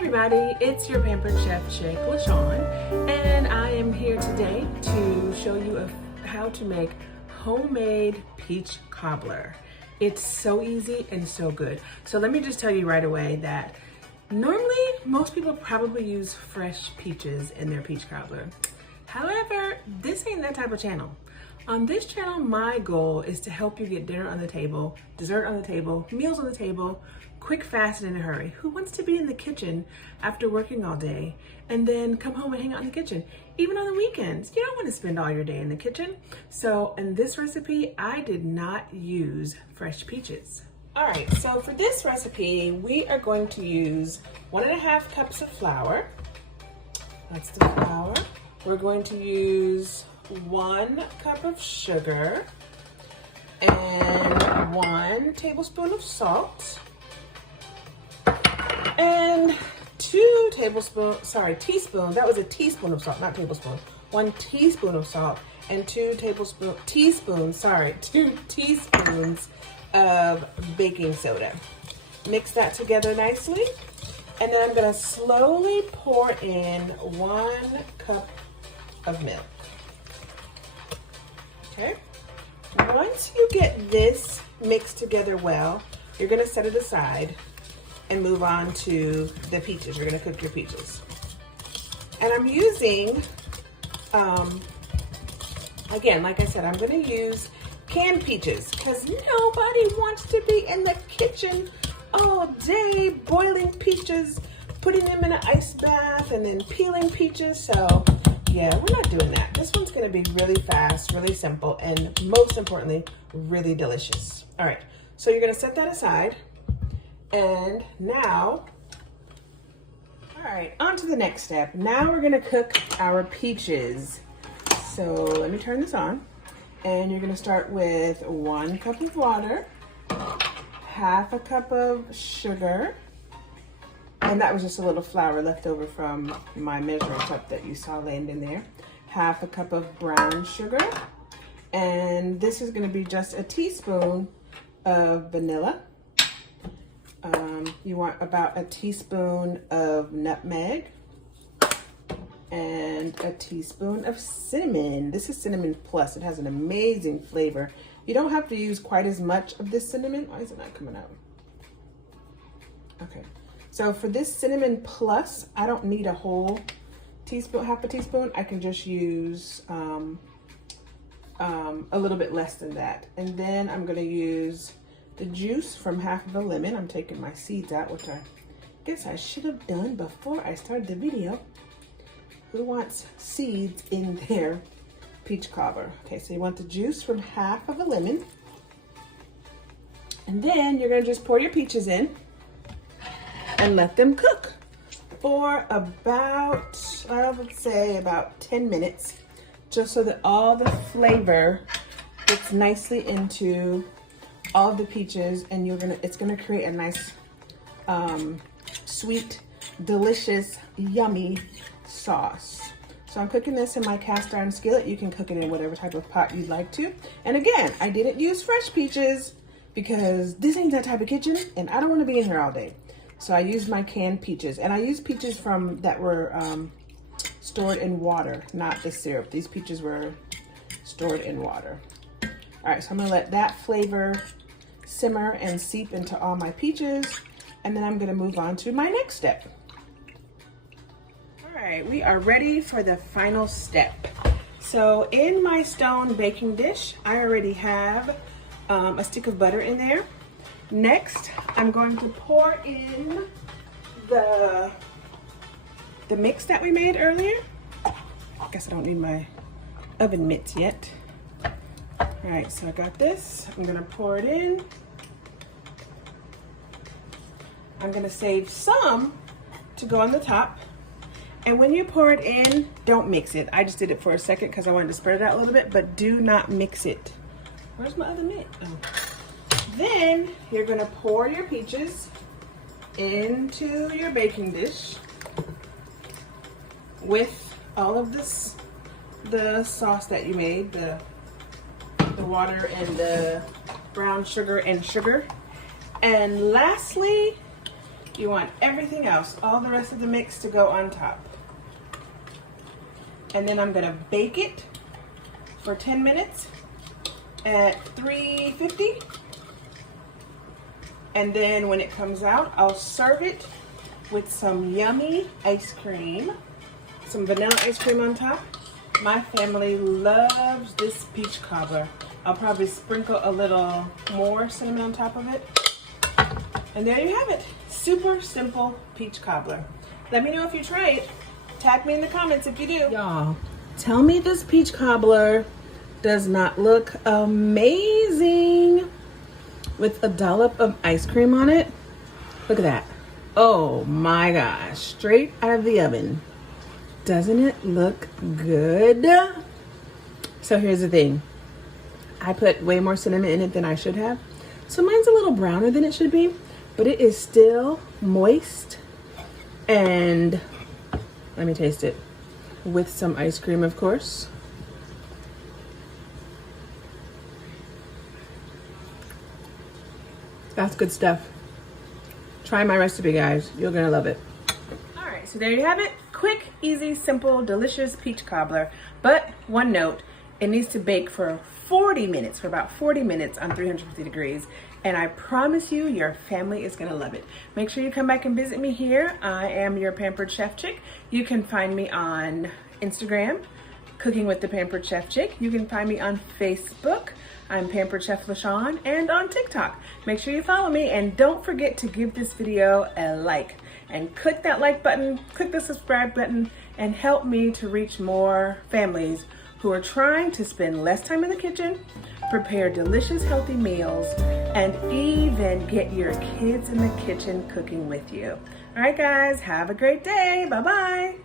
everybody, it's your pampered chef Shake LaShawn, and I am here today to show you how to make homemade peach cobbler. It's so easy and so good. So let me just tell you right away that normally most people probably use fresh peaches in their peach cobbler. However, this ain't that type of channel. On this channel, my goal is to help you get dinner on the table, dessert on the table, meals on the table, quick, fast, and in a hurry. Who wants to be in the kitchen after working all day and then come home and hang out in the kitchen? Even on the weekends, you don't want to spend all your day in the kitchen. So in this recipe, I did not use fresh peaches. All right, so for this recipe, we are going to use 1.5 cups of flour. That's the flour. We're going to use 1 cup of sugar and 1 tablespoon of salt and 2 teaspoons, that was a teaspoon of salt, not tablespoon. 1 teaspoon of salt and 2 teaspoons of baking soda. Mix that together nicely. And then I'm gonna slowly pour in 1 cup of milk. Okay. Once you get this mixed together well, you're gonna set it aside and move on to the peaches. You're gonna cook your peaches. And I'm using, again, like I said, I'm gonna use canned peaches because nobody wants to be in the kitchen all day boiling peaches, putting them in an ice bath and then peeling peaches. So yeah, we're not doing that. This one's gonna be really fast, really simple, and most importantly, really delicious. All right, so you're gonna set that aside. And now, all right, on to the next step. Now we're gonna cook our peaches. So let me turn this on. And you're gonna start with 1 cup of water, 1/2 cup of sugar, and that was just a little flour left over from my measuring cup that you saw laying in there. 1/2 cup of brown sugar, and this is gonna be just a teaspoon of vanilla. You want about a teaspoon of nutmeg and a teaspoon of cinnamon. This is cinnamon plus. It has an amazing flavor. You don't have to use quite as much of this cinnamon. Why is it not coming out? Okay, so for this cinnamon plus, I don't need a whole teaspoon, 1/2 teaspoon. I can just use a little bit less than that. And then I'm gonna use the juice from 1/2 of a lemon. I'm taking my seeds out, which I guess I should have done before I started the video. Who wants seeds in their peach cobbler? Okay, so you want the juice from 1/2 of a lemon. And then you're gonna just pour your peaches in and let them cook for about, I would say about 10 minutes, just so that all the flavor gets nicely into all of the peaches, and it's gonna create a nice, sweet, delicious, yummy sauce. So I'm cooking this in my cast iron skillet. You can cook it in whatever type of pot you'd like to. And again, I didn't use fresh peaches because this ain't that type of kitchen and I don't want to be in here all day. So I used my canned peaches, and I used peaches that were stored in water, not the syrup. These peaches were stored in water. All right, so I'm gonna let that flavor simmer and seep into all my peaches, and then I'm gonna move on to my next step. All right, we are ready for the final step. So in my stone baking dish, I already have a stick of butter in there. Next, I'm going to pour in the mix that we made earlier. I guess I don't need my oven mitts yet. All right, so I got this. I'm gonna pour it in. I'm gonna save some to go on the top. And when you pour it in, don't mix it. I just did it for a second because I wanted to spread it out a little bit, but do not mix it. Where's my other mitt? Oh. Then you're gonna pour your peaches into your baking dish with all of this, the sauce that you made, the water and the brown sugar and sugar. And lastly, You want everything else, all the rest of the mix, to go on top. And then I'm gonna bake it for 10 minutes at 350. And then when it comes out, I'll serve it with some yummy ice cream, some vanilla ice cream on top. My family loves this peach cobbler. I'll probably sprinkle a little more cinnamon on top of it. And there you have it. Super simple peach cobbler. Let me know if you try it. Tag me in the comments if you do. Y'all, tell me this peach cobbler does not look amazing with a dollop of ice cream on it. Look at that. Oh my gosh, straight out of the oven. Doesn't it look good? So here's the thing. I put way more cinnamon in it than I should have. So mine's a little browner than it should be, but it is still moist. And let me taste it with some ice cream, of course. That's good stuff. Try my recipe, guys. You're gonna love it. All right, so there you have it. Quick, easy, simple, delicious peach cobbler. But one note, it needs to bake for 40 minutes, for about 40 minutes on 350 degrees. And I promise you, your family is gonna love it. Make sure you come back and visit me here. I am your Pampered Chef Chick. You can find me on Instagram, Cooking with the Pampered Chef Chick. You can find me on Facebook. I'm Pampered Chef LaShawn, and on TikTok. Make sure you follow me, and don't forget to give this video a like. And click that like button, click the subscribe button, and help me to reach more families who are trying to spend less time in the kitchen, prepare delicious, healthy meals, and even get your kids in the kitchen cooking with you. All right, guys, have a great day. Bye-bye.